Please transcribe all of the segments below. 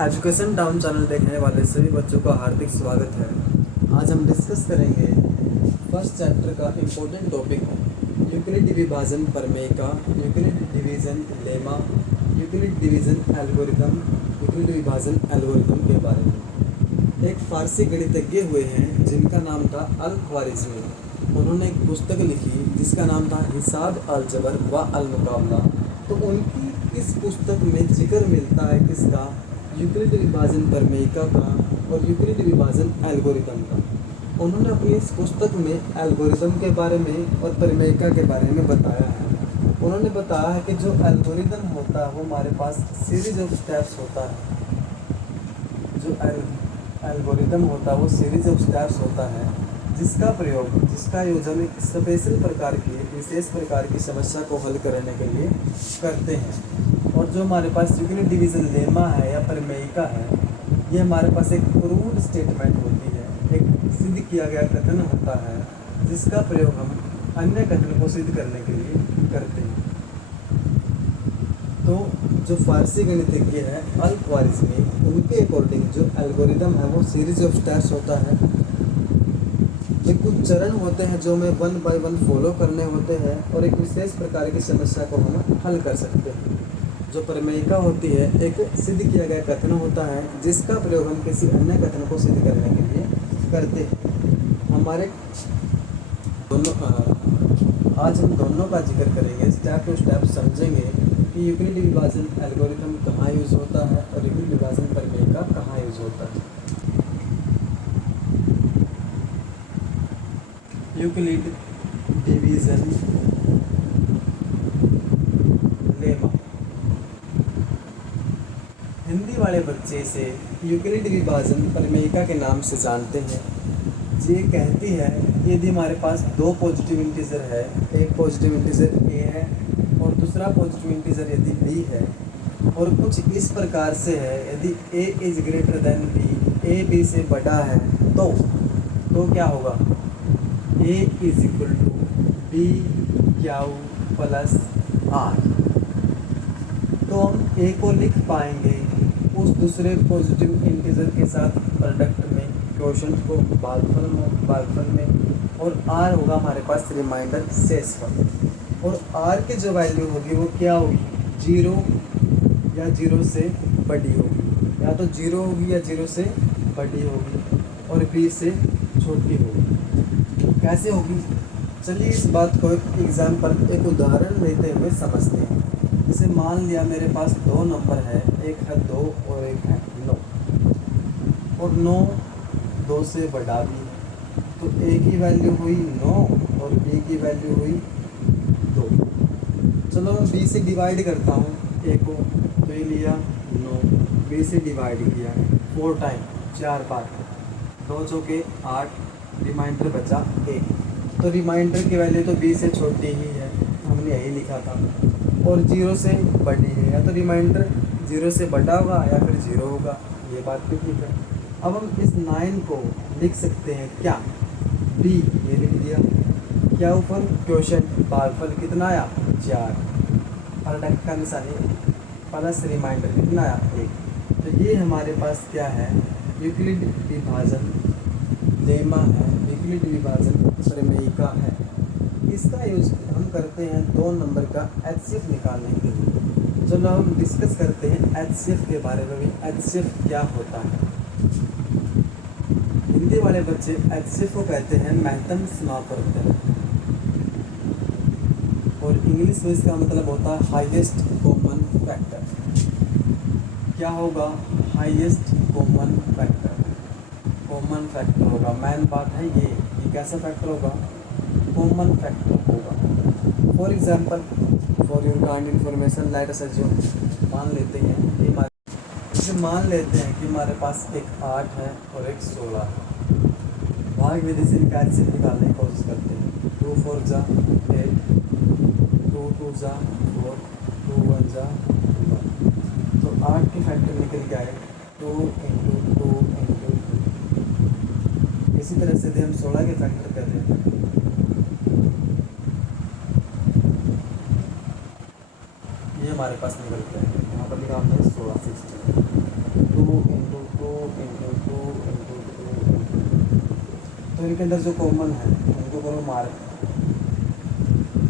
Education town channel देखने वाले सभी बच्चों का हार्दिक स्वागत है। आज हम डिस्कस करेंगे फर्स्ट चैप्टर का इम्पोर्टेंट टॉपिक यूक्लिड विभाजन प्रमेय, Euclid division lemma, Euclid division algorithm, Euclid विभाजन एल्गोरिथम के बारे में। एक फारसी गणितज्ञ हुए हैं जिनका नाम था अल-ख्वारिज़मी। उन्होंने एक पुस्तक लिखी जिसका नाम था हिसाब अल-जबर व अल-मुकाबला। तो उनकी इस पुस्तक में जिक्र मिलता है किसका? यूक्लिड विभाजन प्रमेय का और यूक्लिड विभाजन एल्गोरिथम का। उन्होंने अपनी इस पुस्तक में एल्गोरिथम के बारे में और प्रमेय के बारे में बताया है। उन्होंने बताया है कि जो एल्गोरिथम होता है वो हमारे पास सीरीज ऑफ स्टेप्स होता है। जो एल्गोरिथम होता है वो सीरीज ऑफ स्टेप्स होता है जिसका प्रयोग, जिसका यूज एक स्पेशल प्रकार की, विशेष प्रकार की समस्या को हल करने के लिए करते हैं। और जो हमारे पास यूक्लिड डिवीज़न लेमा है या प्रमेयिका है, ये हमारे पास एक प्रूव्ड स्टेटमेंट होती है, एक सिद्ध किया गया कथन होता है जिसका प्रयोग हम अन्य कथन को सिद्ध करने के लिए करते हैं। तो जो फारसी गणितज्ञ है अल-ख्वारिज़मी, उनके अकॉर्डिंग जो एल्गोरिथम है वो सीरीज ऑफ स्टेप्स होता है। कुछ चरण होते हैं जो हमें 1 बाय 1 फॉलो करने होते हैं और एक विशेष प्रकार की समस्या को हम हल कर सकते हैं। जो प्रमेयिका होती है एक सिद्ध किया गया कथन होता है जिसका प्रयोग हम किसी अन्य कथन को सिद्ध करने के लिए करते हैं। हमारे दोनों आज हम दोनों का जिक्र करेंगे, स्टेप टू स्टेप समझेंगे कि यूक्लिड विभाजन एल्गोरिथम कहाँ यूज होता है और यूक्लिड विभाजन प्रमेयिका कहाँ यूज होता है। Euclid division lemma. हिंदी वाले बच्चे इसे यूक्लिड विभाजन प्रमेयिका के नाम से जानते हैं। ये कहती है कि यदि हमारे पास दो पॉजिटिव इंटीजर है, एक पॉजिटिव इंटीजर a है और दूसरा पॉजिटिव इंटीजर यदि b है, और कुछ इस प्रकार से है, यदि a is greater than b, a b से बड़ा है, तो क्या होगा? a is equal to b q plus r। तो हम a को लिख पाएंगे उस दूसरे पॉजिटिव इंटीजर के साथ प्रोडक्ट में, क्वोशंट को भागफल में, और r होगा हमारे पास रिमाइंडर शेषफल। और r की जो वैल्यू होगी वो क्या होगी? 0 या 0 से बड़ी होगी, या तो 0 होगी या 0 से बड़ी होगी, और b से छोटी होगी। कैसे होगी? चलिए इस बात को एक एग्जाम्पल, एक उदाहरण लेते हुए समझते हैं। जैसे मान लिया मेरे पास दो नंबर है, एक है 2 और एक है 9, और 9 2 से बड़ा भी है, तो a की वैल्यू हुई 9 और b की वैल्यू हुई 2। चलो मैं b से डिवाइड करता हूँ a को, तो ये लिया 9, b से डिवाइड किया 4 टाइम, 4 बार, 2 चौके 8, रिमाइंडर बचा 1। तो रिमाइंडर की वैल्यू तो b से छोटी ही है, हमने यही लिखा था, और 0 से बड़ी है, या तो रिमाइंडर 0 से बड़ा होगा या फिर 0 होगा, ये बात भी ठीक है। अब हम इस 9 को लिख सकते हैं क्या? b, ये लिख दिया, क्या ऊपर क्वोशंट भागफल कितना आया? 4, प्रोडक्ट का निशानी प्लस रिमाइंडर कितना आया? 1। तो ये हमारे पास क्या है? यूक्लिड विभाजन लेमा है, यूक्लिड विभाजन प्रमेयिका है। इसका यूज हम करते हैं 2 नंबर का HCF निकालने के लिए। चलो हम डिस्कस करते हैं HCF के बारे में भी। HCF क्या होता है? हिंदी वाले बच्चे HCF को कहते हैं महत्तम समापवर्तन, और इंग्लिश में इसका मतलब होता है हाईएस्ट कॉमन फैक्टर। क्या होगा? Highest common factor. Common factor होगा, मेन बात है ये कैसा फैक्टर होगा? कॉमन फैक्टर होगा। For example, for your kind information, let us assume, मान लेते हैं कि मान लेते हैं कि हमारे पास एक 8 है और एक 16 है। भाग विधि से HCF निकालने की कोशिश करते हैं। 2 4 जा 8, 2 2 जा 4, 2 1 जा 1। तो 8 के फैक्टर निकल के आए 2 × 2 × 2। इसी तरह से यदि हम 16 के फैक्टर कर दें, ये हमारे पास निकलते हैं। यहाँ पर लिखा हमने 16 16। 2 इंटू 2 इंटू 2 इंटू 2। तो इनके अंदर जो कॉमन है उनको करो मार्क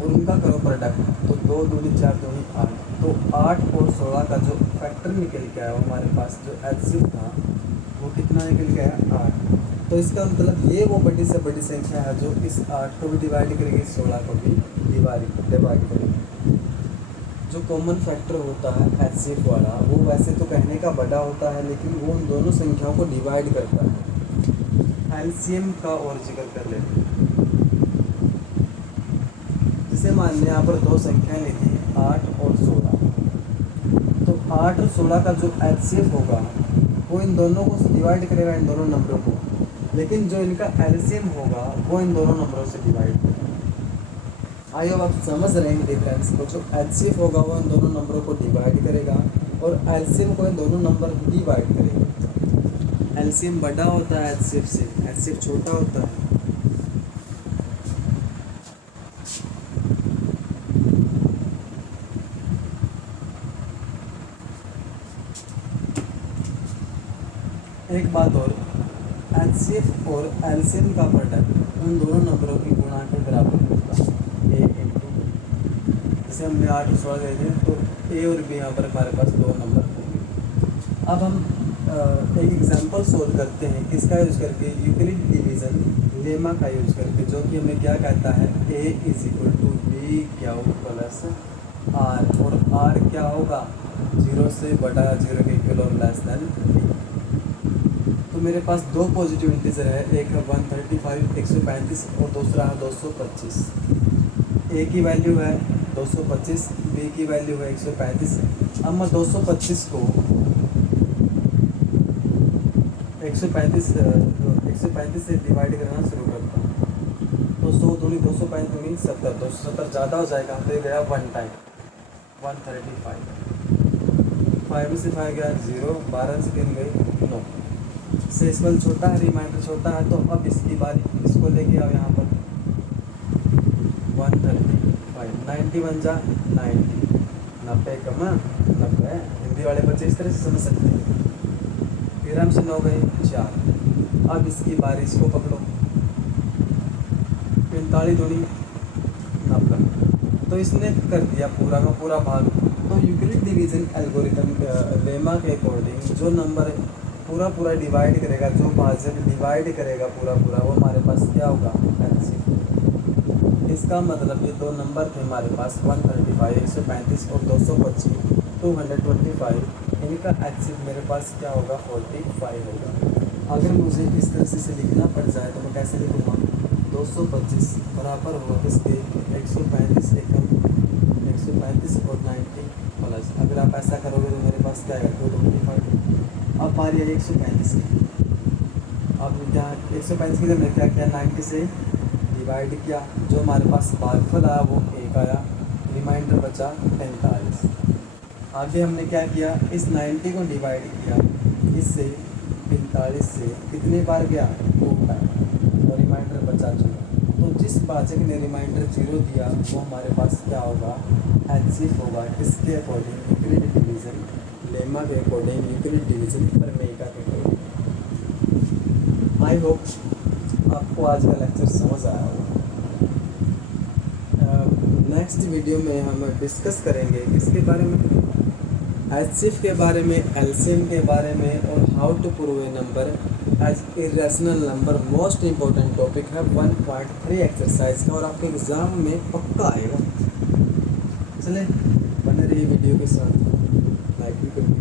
और उनका करो प्रोडक्ट। तो 2 दूनी 4 दूनी 8। तो 8 और 16 का जो फैक्टर निकल के आया हमारे पास जो एलसीएम था वो कितना निकल के आया 8। तो इसका मतलब ये वो बड़ी से बड़ी संख्या है जो इस 8 को भी डिवाइड करेगी, 16 को भी डिवाइड करेगी। जो कॉमन फैक्टर होता है एचसीएफ वाला वो वैसे तो कहने का बड़ा होता है, लेकिन वो उन दोनों संख्याओं को डिवाइड करता है। एलसीएम का और जिक्र कर लेते हैं। जैसे मान लें यहाँ पर दो संख्याएं ली थी 8 और 16। तो 8 और 16 का जो एचसीएफ होगा वो इन दोनों को डिवाइड करेगा, इन दोनों नंबरों को, लेकिन जो इनका एलसीएम होगा वो इन दोनों नंबरों से डिवाइड करेगा। आई होप आप समझ रहे हैं डिफरेंस को। जो एचसीएफ होगा वो इन दोनों नंबरों को डिवाइड करेगा और एलसीएम को इन दोनों नंबर डिवाइड करेगा। एलसीएम बड़ा होता है एचसीएफ से, एचसीएफ छोटा होता है। एक बात और, एचसीएफ और एलसीएम का प्रोडक्ट उन दोनों नंबरों की गुणा के बराबर होगा, ए इंटू। जैसे हमने 8 और 16 ले लिए तो ए और बी यहाँ पर हमारे पास दो नंबर होंगे। अब हम एक एग्जांपल सोल्व करते हैं किसका यूज़ करके, यूक्लिड डिवीज़न लेमा का यूज़ करके, जो कि हमें क्या कहता है a is equal to b q plus r, और आर क्या होगा 0 से बड़ा 0 के इक्वल और लेस देन बी। तो मेरे पास दो पॉजिटिव इंटीजर है, एक है 135 135 और दूसरा है 225। ए की वैल्यू है 225, बी की वैल्यू है 135। अब मैं 225 को 135 से डिवाइड करना शुरू करता हूँ। तो 100 दूनी 235 दूनी 70, 270 ज़्यादा हो जाएगा तो ये गया 1 टाइम 135। 5 से 5 गया 0, 12 से 3 गई 9। सेक्सुअल छोटा है, रिमाइंडर छोटा है, तो अब इसकी बारी, इसको लेके आओ यहाँ पर 135, 90 बन जा 90, 90 कमा 90। हिंदी वाले बच्चे इस तरह से समझ सकते हैं। फिर हम से 9 गए 4। अब इसकी बारी, इसको पकड़ो 45 दूनी 90। तो इसने कर दिया पूरा का पूरा भाग। तो यूक्लिड डिवीज़न एल्गोरिथम लेमा के अकॉर्डिंग जो नंबर पूरा डिवाइड करेगा, जो भाजक डिवाइड करेगा पूरा वो हमारे पास क्या होगा एलसीएम। इसका मतलब ये दो नंबर थे हमारे पास 135 135 और 225 225, इनका एलसीएम मेरे पास क्या होगा 45 होगा। अगर मुझे इस तरह से लिखना पड़ जाए तो मैं कैसे लिखूँगा 225 बराबर होगा इसके 135 एकम 135 और 90 प्लस। अगर आप ऐसा करोगे तो मेरे पास क्या आएगा 225। अब बारी है 135 की। अब यहाँ 135 की जब मैंने क्या किया 90 से डिवाइड किया, जो हमारे पास भागफल आया वो 1 आया, रिमाइंडर बचा 45। आगे हमने क्या किया, इस 90 को डिवाइड किया इससे 45 से, कितने बार गया 2 बार, और रिमाइंडर बचा 0। तो जिस भाजक ने रिमाइंडर 0 दिया वो हमारे पास क्या होगा एचसीएफ होगा। किसके अकॉर्डिंग यूक्लिड डिवीज़न लेमा के अकॉर्डिंग, यूक्लिड डिवीज़न प्रमेयिका के अकॉर्डिंग। आई होप आपको आज का लेक्चर समझ आया होगा। नेक्स्ट वीडियो में हम डिस्कस करेंगे किसके बारे में, एचसीएफ के बारे में, एलसीएम के बारे में, और how to prove a number as irrational number. Most important topic है 1.3 एक्सरसाइज का, और आपके एग्ज़ाम में पक्का आएगा। चले बने रहिए वीडियो के साथ, लाइक भी करिए।